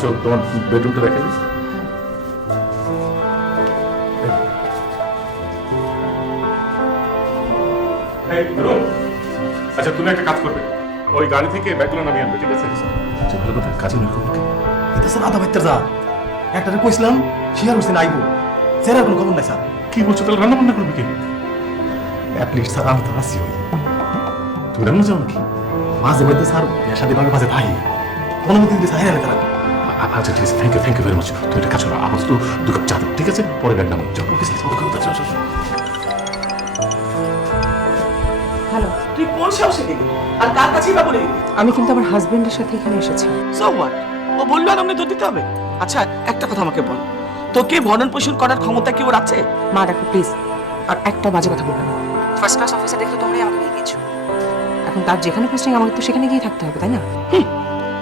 আসো তোমার বেডরুমটা দেখে দিই। আচ্ছা তুমি একটা কাজ করবে, ওই গাড়ি থেকে ব্যাগগুলো নামিয়ে আনবে, ঠিক আছে? আচ্ছা ভালো কথা, কাজে নিয়ে খবর কি? এটা স্যার আধা বাইতে যা একটা কইছিলাম শিয়ার হোসেন আইবো স্যার কোনো খবর নাই স্যার। কি বলছো, তাহলে রান্না বান্না করবে কি? অ্যাটলিস্ট স্যার আমি তো আসি হই তুমি রান্না যাও নাকি? মাঝে মধ্যে স্যার সাথে ভাবে মাঝে থাই অনুমতি দিতে চাই না তারা। আচ্ছা ঠিক আছে, থ্যাংক ইউ ভেরি মাচ। তুমি একটা কাজ করো, আপাতত 2 কাপ চা দাও, ঠিক আছে? পরে ব্যাগ নামাও, যাও। ওকে হ্যালো, তুই কোন সাহসে গেলি আর কার কাছেই বা বলে দিবি? আমি কিন্তু আমার হাজবেন্ডের সাথে এখানে এসেছি। সো হোয়াট, ও বললো আর অমনি তোর দিতে হবে? আচ্ছা একটা কথা আমাকে বল, তোকে ভরণ পোষণ করার ক্ষমতা কি ওর আছে? মা ডাকো প্লিজ, আর একটা বাজে কথা বলবে না। ফার্স্ট ক্লাস অফিসার দেখলে তোমরাই আমাকে নিয়ে গেছো, এখন তার যেখানে পোস্টিং আমাকে তো সেখানে গিয়ে থাকতে হবে, তাই না?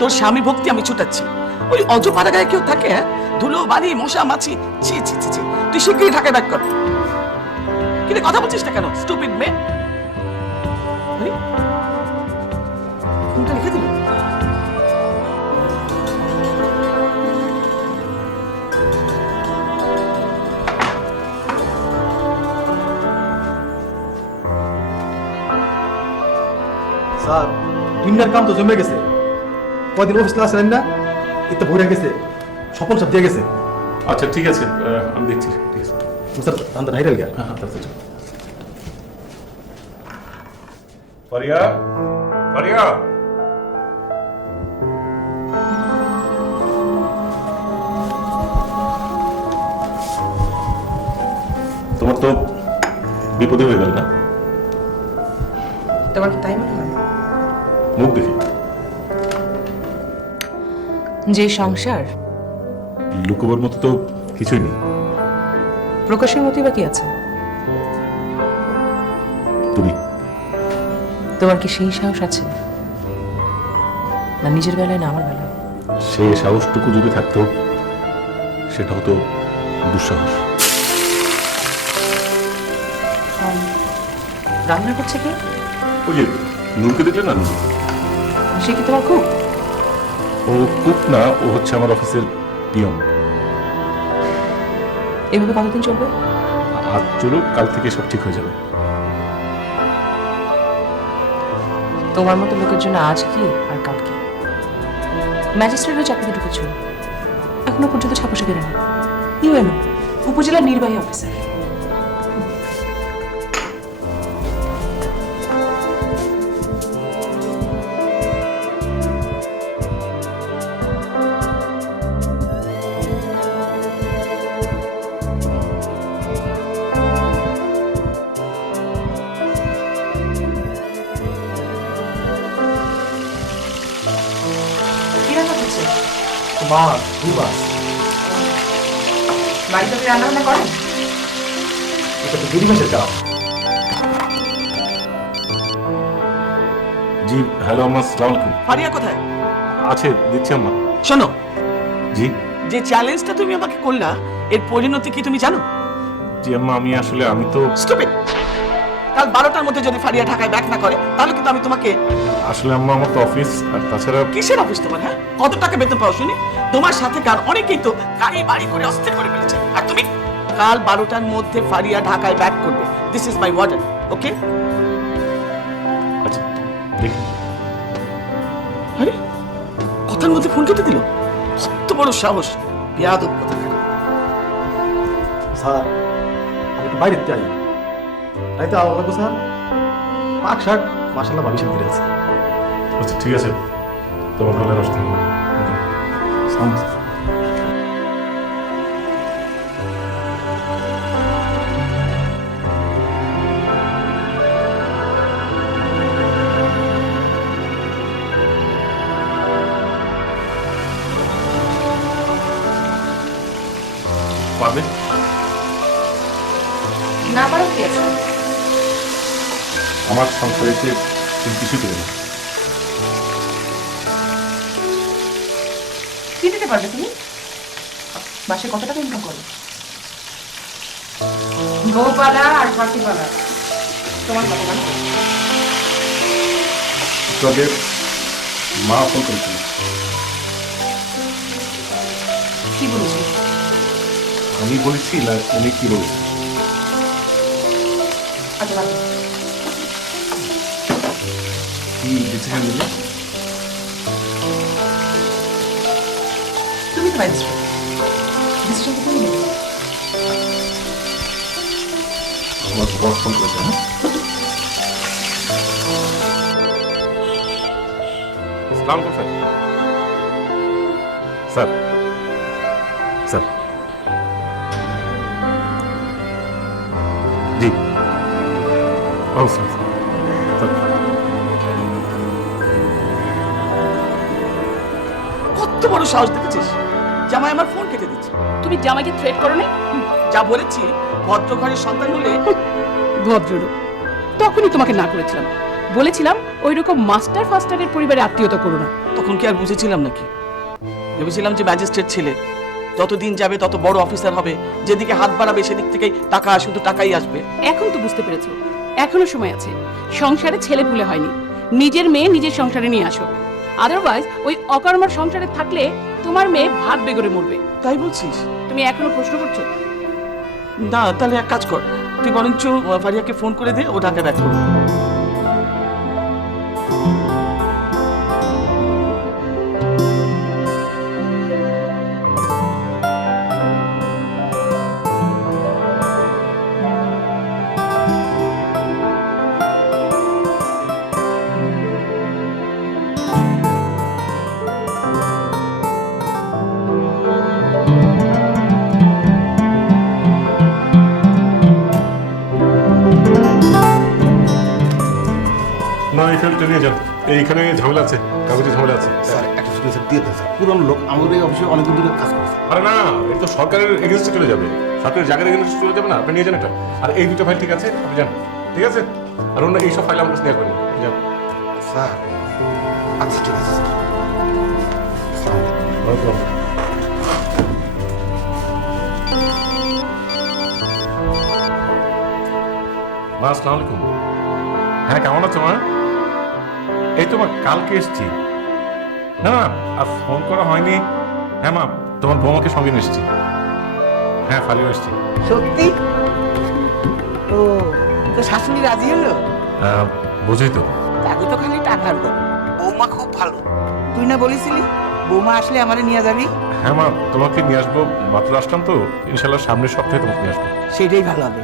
তোর স্বামী ভক্তি আমি ছুটাচ্ছি, ওই অজপাড়া গায়ে কেউ থাকে? হ্যাঁ, ধুলো বাড়ি মশা মাছি, ছি ছি ছি ছি। তুই শিগগিরই ঢাকায় ব্যাক কর। কিন্তু কথা বলছিস না কেন, স্টুপিড মেয়ে? ফোনটা লিখে দিল। স্যার দুনিয়ার কাম তো জমে গেছে, কয়দিন অফিস ক্লাস না এতে ভরে গেছে, সফল সব দিয়ে গেছে। আচ্ছা ঠিক আছে, আমি দেখছি, ঠিক আছে। স্যার আমরা হাইরাল গিয়া হ্যাঁ হ্যাঁ, তাড়াতাড়ি। ফারিয়া, ফারিয়া, তোমার তো বিপদে হয়ে গেল না? তোমার কি তাই মনে হয়? মুখ দেখি। যে সংসার লুকোবার মতো তো কিছুই নেই। প্রকাশের মতোই বা কি আছে? তুমি তোমার কি সেই সাহস আছে, না নিজের বেলায় না আমার বেলায়? সে সাহসটুকু যদি থাকতো সেটা হতো দুঃসাহস। রান্না করছে কি? ওই যে নূরকে দেখলে না, নূর। সে কি তোমার খুব? ও কুক না, ও হচ্ছে আমার অফিসের পিয়ন। এভাবে কতদিন চলবে? আজ চলুক, কাল থেকে সব ঠিক হয়ে যাবে। তোমার মতো লোকের জন্য আজ কি আর কাল কি? ম্যাজিস্ট্রেটের চাকরিতে ঢুকেছ, এখনো পর্যন্ত ছাপাশে বেরোনি। ইউএনও উপজেলার নির্বাহী অফিসার। কি রান্না করছে? মা দুবার বাড়িতে আপনি রান্না বান্না করেন? এটা তো দেরি মাসের কাজ। জি হ্যালো আম্মা, আসসালামু আলাইকুম। ফারিয়া কোথায়? আছে, দিচ্ছি আম্মা। শোনো, জি যে চ্যালেঞ্জটা তুমি আমাকে করলা এর পরিণতি কি তুমি জানো? জি আম্মা, আমি তো স্টুপিড। কাল 12টার মধ্যে যদি ফারিয়া ঢাকায় ব্যাক না করে তাহলে কিন্তু আমি তোমাকে। আসলে আম্মা আমার তো অফিস, আর তাছাড়া কিসের অফিস তোমার? হ্যাঁ, কত টাকা বেতন পাও শুনি? তোমার সাথে কার অনেকেই তো গাড়ি বাড়ি করে অস্থির করে ফেলেছে, আর তুমি? কাল 12টার মধ্যে ফারিয়া ঢাকায় ব্যাক করবে, দিস ইজ মাই ওয়ার্ডার, ওকে? আচ্ছা দেখি। আরে কথার মধ্যে ফোন কেটে দিল, কত বড় সাহস! বেয়াদব কথা। স্যার আমি একটু বাইরে যাই, তাই তো আওয়াজ লাগবো স্যার। পাক শাক মাসাল্লাহ ভাবি সামনে আছে। আচ্ছা ঠিক আছে, তোমার কলের আসতে হবে। পারবে? না পারো কি আছে? আমার সংসারে তুমি কিছু দেবে না। কি দিতে পারবে তুমি? মাসে কত টাকা ইনকাম করো? বউপালা আর হাতিপালা তোমার কত মানে? একটু আগে মা ফোন করেছিল, কি বলেছি? আমি বলেছি না উনি কি বলেছি? আচ্ছা বাদ দাও। কি ডিসিশন নিলে? তুমি তো ম্যাজিস্ট্রেট, ডিসিশন তো তুমি নেবে। আমার বস ফোন করেছে। হ্যাঁ, আসসালামু আলাইকুম স্যার। স্যার জি অবশ্যই স্যার। কত বড় সাহস দেখেছিস? জামাই আমার ফোন কেটে দিচ্ছে। তুমি জামাইকে থ্রেট করো না? যা বলেছি, ভদ্র ঘরের সন্তান হলে ভদ্রলোক তখনই তোমাকে না করেছিলাম, বলেছিলাম ওই রকম মাস্টার ফাস্টারের পরিবারে আত্মীয়তা করো না। তখন কি আর বুঝেছিলাম নাকি? ভেবেছিলাম যে ম্যাজিস্ট্রেট ছেলে, যতদিন যাবে তত বড় অফিসার হবে, যেদিকে হাত বাড়াবে সেদিক থেকেই টাকা, শুধু টাকাই আসবে। এখন তো বুঝতে পেরেছো, এখনো সময় আছে। সংসারে ছেলে পুলে হয়নি, নিজের মেয়ে নিজের সংসারে নিয়ে আসো। আদারওয়াইজ ওই অকর্মার সংসারে থাকলে তোমার মেয়ে ভাত বেগরে মরবে। তাই বলছিস? তুমি এখনো প্রশ্ন করছো? না, তাহলে এক কাজ কর, তুই বরঞ্চ ফারিয়াকে ফোন করে দে, ও ঢাকা ব্যাক করবে। না, এই ফেলটা নিয়ে যান। এইখানে ঝামেলা আছে, কাগজে ঝামেলা আছে। স্যার একটা সিগনেচার দিয়ে দেন স্যার, পুরনো লোক আমাদের এই অফিসে অনেকদিন ধরে কাজ করেছে। আরে না, এই তো সরকারের এগেনস্টে চলে যাবে, সরকারের জায়গার এগেনস্টে চলে যাবে না। আপনি নিয়ে যান এটা। আর এই দুটো ফাইল ঠিক আছে, আপনি যান। ঠিক আছে? আর অন্য এইসব ফাইল আমার কাছে নিয়ে আসবেন না। যান। স্যার আচ্ছা ঠিক আছে স্যার। আসসালামু আলাইকুম। মা আসসালামু আলাইকুম। হ্যাঁ, কেমন আছো মা? এই তো মা, কালকে এসছি। না না, আর ফোন করা হয়নি। হ্যাঁ মা, তোমার বৌমাকে সঙ্গে নিয়ে এসছি। হ্যাঁ, ফালিও এসছি। সত্যি? ও, তো শাশুড়ি রাজি হলো? বুঝই তো। তাকে তো খালি টাকার গল্প। বৌমা খুব ভালো। তুই না বলেছিলি বৌমা আসলে আমারে নিয়ে যাবি? হ্যাঁ মা, তোমাকে নিয়ে আসবো। মাত্র আসলাম তো, ইনশাল্লাহ সামনের সপ্তাহে তোমাকে নিয়ে আসবো। সেটাই ভালো হবে।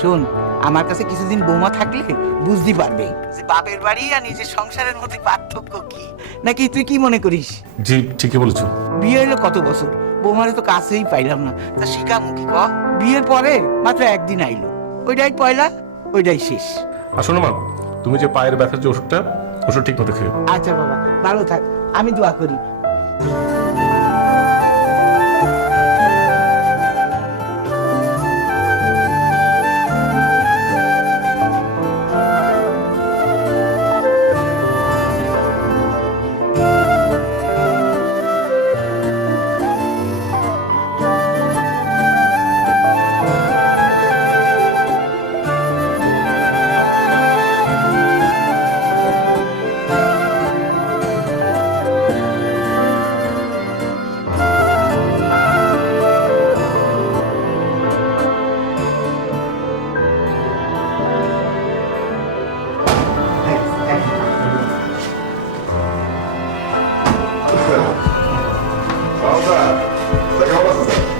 শোন, আমার কাছে কিছুদিন বৌমা থাকলে বুঝতে পারবে যে বাপের বাড়ি আর নিজের সংসারের মধ্যে পার্থক্য কি। নাকি তুই কি মনে করিস? জি, ঠিকই বলেছো। বিয়ে হলো কত বছর, বৌমারে তো কাছেই পাইলাম না। তা শিখামুখী ক, বিয়ের পরে মাত্র একদিন আইলো, ওইটাই পয়লা, ওইটাই শেষ। আসো না মা, তুমি যে পায়ের ব্যথার যে ওষুধটা, ওষুধ ঠিক মতো খেয়ে। আচ্ছা বাবা, ভালো থাক, আমি দোয়া করি।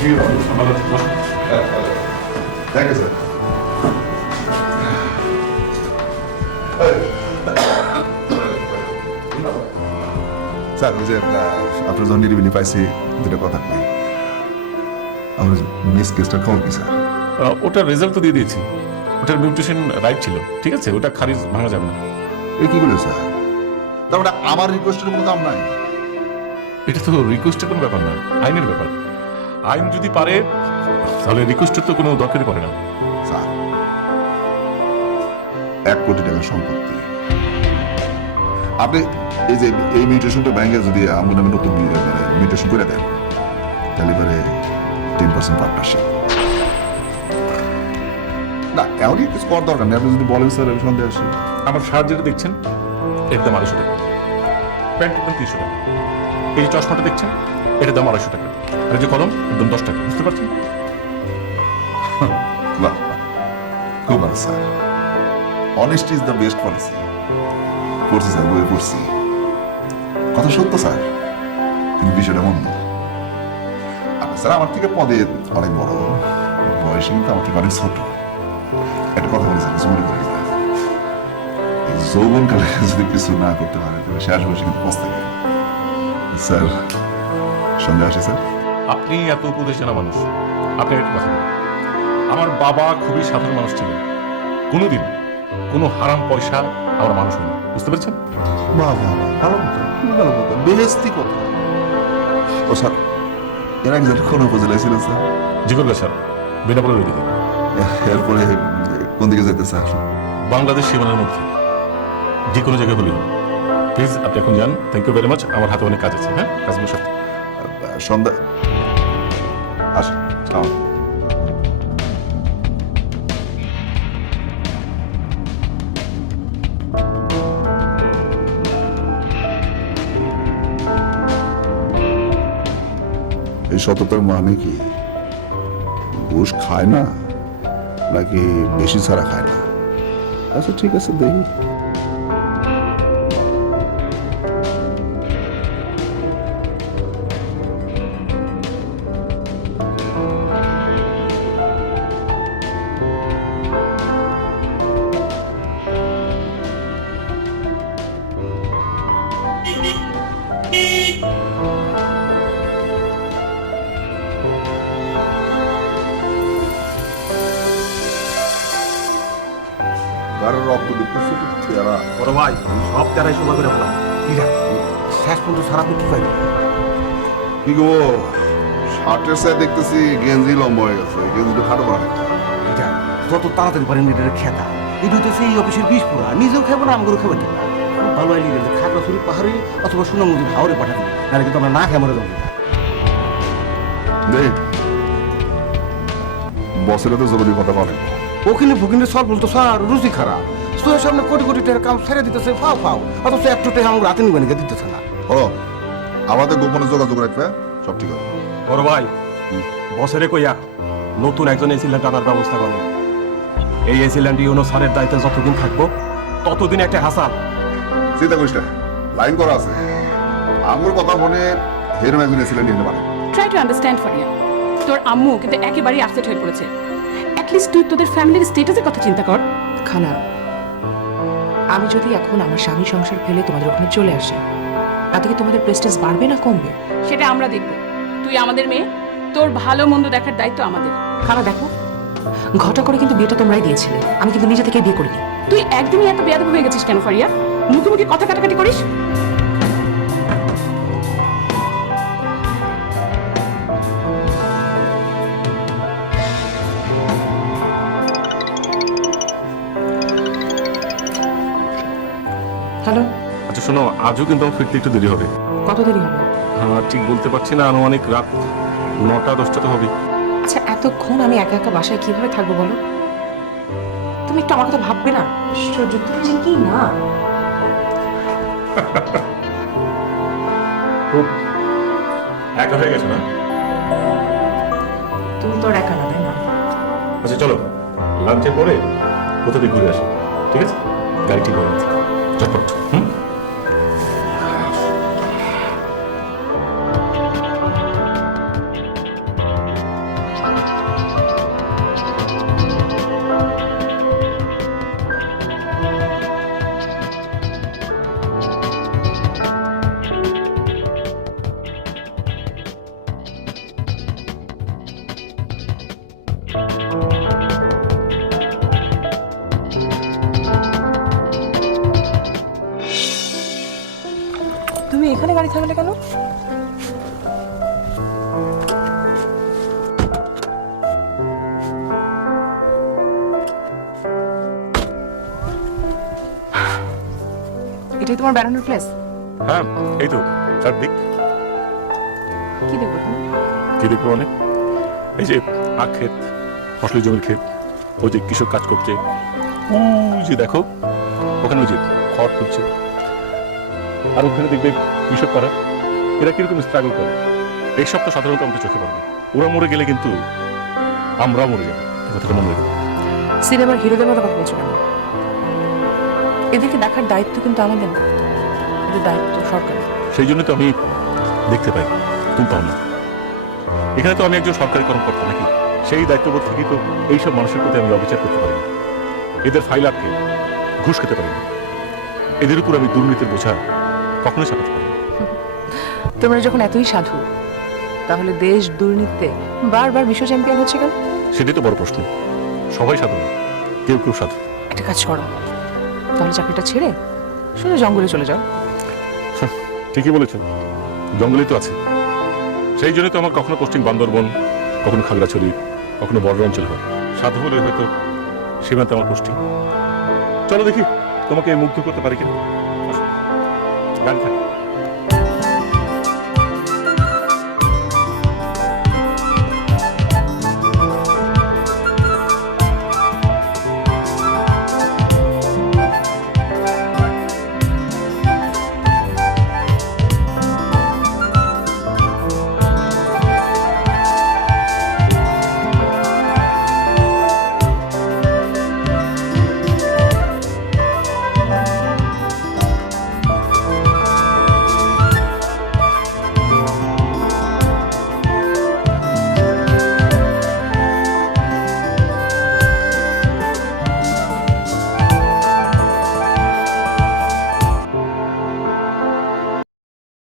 জি, ভালো আছি। বসো। Thank you sir. স্যার ওই যে আপনার যখন নিরিবিলি পাইছি দুটো কথা কই, আমার মিস কেসটার খবর কি স্যার? ওটার রেজাল্ট তো দিয়ে দিয়েছি। ওটার মিউটেশন রাইট ছিল, ঠিক আছে? ওটা খারিজ ভাঙা যাবে না। এই কি বলে স্যার? তার মানে আমার রিকোয়েস্টের কোনো দাম নাই? এটা তো রিকোয়েস্টের কোনো ব্যাপার না, আইনের ব্যাপার। আইন যদি পারে তাহলে রিকোয়েস্টের তো কোনো দরকারই পড়ে না। স্যার 1 কোটি টাকার সম্পত্তি, আপনি এই যে এই মিউটেশনটা ব্যাংকে যদি আমার নামে নতুন মিউটেশন করে দেন, তাহলে পরে 10% পার্টনারশিপ। না এমনই কিছু করার দরকার নেই, আপনি যদি বলেন স্যার আমি সন্দেহ আসি। আমার শার্ট যেটা দেখছেন এর দাম 250 টাকা, প্যান্টের দাম 300 টাকা, এই যে চশমাটা দেখছেন এটার দাম 250 টাকা। আর এই যে কলম একদম 10 টাকা, বুঝতে পারছেন? বাহ, খুব ভালো sir. Honesty is the best policy. পড়ছি স্যার, বই পড়ছি, কথা সত্য স্যার, কিন্তু বিষয়টা মন্দ। আপনি স্যার আমার থেকে পদে অনেক বড়, বয়সে কিন্তু আমার থেকে অনেক ছোট। একটা কথা বলি স্যার, কিছু মনে করি না। এই যৌবনকালে যদি কিছু না করতে পারে তবে শেষ বয়সে কিন্তু পস্তাবে। স্যার সন্দেহ আসে স্যার? আপনি এত উপদেশ জানা মানুষ, আপনি একটা কথা বলুন। আমার বাবা খুবই সাধারণ মানুষ ছিলেন, কোনোদিন কোনো হারাম পয়সা আমার মানুষ হয়নি, বুঝতে পেরেছেন? বাহ বাহ, ভালো কথা, খুব ভালো কথা, বেহেস্তি কথা। ও স্যার, এর আগে যেটা কোন উপজেলায় ছিলেন স্যার? জি করবে স্যার, বেনাপোলে রেখে দিন। এরপরে কোন দিকে যেতে স্যার? বাংলাদেশ সীমানার মধ্যে যে কোনো জায়গায় হলেও প্লিজ আপনি এখন যান। থ্যাংক ইউ ভেরি মাচ, আমার হাতে অনেক কাজ আছে। হ্যাঁ, কাজগুলো সব সন্ধ্যা আসেন। আসসালামু আলাইকুম। এই সততার মানে কি? ঘুষ খায় না নাকি বেশি ছাড়া খায় না? আচ্ছা ঠিক আছে, দেখি। কারোর রক্ত দিতেছে চেহারা। বড় ভাই সব তারাই সময় করে বললাম শেষ পর্যন্ত সারা কি পাইবে? কি গো, শার্টের সাথে দেখতেছি গেঞ্জি লম্বা হয়ে গেছে, গেঞ্জিটা খাটো করা নাকি? যত তাড়াতাড়ি পারেন লিডারের খেতা, এটা তো সেই অফিসের বিষ পোড়া, নিজেও খাবো না, আমাকে খাবার দেবো না। খুব ভালো হয় লিডার খাগড়াছড়ি পাহাড়ে অথবা সুনামগঞ্জের হাওড়ে পাঠাবি, নাহলে কিন্তু আমরা না খেয়ে মরে যাবো। দেখ, বসেরা তো জরুরি কথা বলে। ওখানে ভুকিনে সব বলতো স্যার রুচি খারাপ, সোয়ের সামনে কোটি কোটি টাকার কাম ছেড়ে দিতেছে ফাও ফাও, অথচ একটু টাকা আমাকে রাতে নিবেন দিতেছে না। ও, আমাদের গোপনে যোগাযোগ রাখবে, সব ঠিক আছে। বড় ভাই বছরে কইয়া নতুন একজন এসিল্যান্ড আনার ব্যবস্থা করেন। এই এসিল্যান্ড ইউনো স্যারের দায়িত্বে যতদিন থাকবো ততদিন একটা হাসান। চিন্তা করিস না, লাইন করা আছে। আমার কথা মনে হেরম একজন এসেছিলেন নিতে পারে। ট্রাই টু আন্ডারস্ট্যান্ড ফারিয়া, তোর আম্মু কিন্তু একেবারেই আপসেট হয়ে পড়েছে। অ্যাটলিস্ট তুই তোদের ফ্যামিলির স্টেটাসের কথা চিন্তা কর। খালা, আমি যদি এখন আমার স্বামী সংসার ফেলে তোমাদের ওখানে চলে আসি, তাতে কি তোমাদের প্রেস্টিজ বাড়বে না কমবে? সেটা আমরা দেখব। তুই আমাদের মেয়ে, তোর ভালো মন্দ দেখার দায়িত্ব আমাদের। খালা দেখো, ঘটা করে কিন্তু বিয়েটা তোমরাই দিয়েছিলে, আমি কিন্তু নিজে থেকে বিয়ে করিনি। তুই একদিনই এত বেয়াদব হয়ে গেছিস কেন ফারিয়া? মুখে মুখে কথা কাটাকাটি করিস। হ্যালো, আচ্ছা শোনো, আজও কিন্তু আমার ফিরতে একটু দেরি হবে। কত দেরি হবে? হ্যাঁ, ঠিক বলতে পারছি না, আনুমানিক রাত 9টা-10টা তো হবে। আচ্ছা এতক্ষণ আমি একা একা বাসায় কিভাবে থাকবো বলো? তুমি একটু আমার কথা ভাববে না? আশ্চর্য, তুমি যে কি না। খুব একা হয়ে গেছে না? তুমি তো আর একা না, তাই না? আচ্ছা চলো, লাঞ্চের পরে কোথা থেকে ঘুরে আসি, ঠিক আছে? গাড়ি ঠিক করে নিচ্ছি, ঝটপট। হুম। তুমি এখানে গাড়ি থাকলে কেন? এটাই তোমার বেড়ানোর প্লেস? হ্যাঁ, এই তো চারদিক। কি দেখবো তুমি? কি দেখবো অনেক, এই যে আখ ক্ষেত, ফসলের জমির ক্ষেত, ওই যে কৃষক কাজ করছে, ওই যে দেখো ওখানে ওই যে খড় তুলছে, আর ওখানে দেখবে কৃষক কারা, এরা কিরকম স্ট্রাগল করে। এইসব তো সাধারণত আমাদের চোখে পড়ে না। ওরা মরে গেলে কিন্তু আমরা মরে যাবো, এই কথাটা মনে রেখো। সিনেমার হিরোদের মতো কথা বলছো কেন? এদেরকে দেখার দায়িত্ব কিন্তু আমাদের না, এদের দায়িত্ব সরকারের। সেই জন্য তো আমি দেখতে পাই, তুমি পাও না। এখানে তো আমি একজন সরকারি কর্মকর্তা নাকি, সেই দায়িত্ববোধ থেকেই তো এইসব মানুষের প্রতি আমি অবিচার করতে পারি না, এদের ফাইল আটকে ঘুষ খেতে পারি না, এদের উপর আমি দুর্নীতির বোঝা কখনোই চাপাতে পারি না। তোমরা যখন এতই সাধু, তাহলে দেশ দুর্নীতিতে বারবার বিশ্ব চ্যাম্পিয়ন হচ্ছে কেন? সেটাই তো বড় প্রশ্ন। সবাই সাধু না, কেউ কেউ সাধু। একটা কাজ করো, তাহলে চাকরিটা ছেড়ে শুধু জঙ্গলে চলে যাও। ঠিকই বলেছ, জঙ্গলেই তো আছে। সেই জন্যই তো আমার কখনো পোস্টিং বান্দরবন, কখনো খাগড়াছড়ি, কখনো বর্ডার অঞ্চল হয়। সাধু হলে হয়তো সীমান্তে আমার পোস্টিং। চলো দেখি তোমাকে মুগ্ধ করতে পারি কিনা। আসো, গাড়ি থাকে।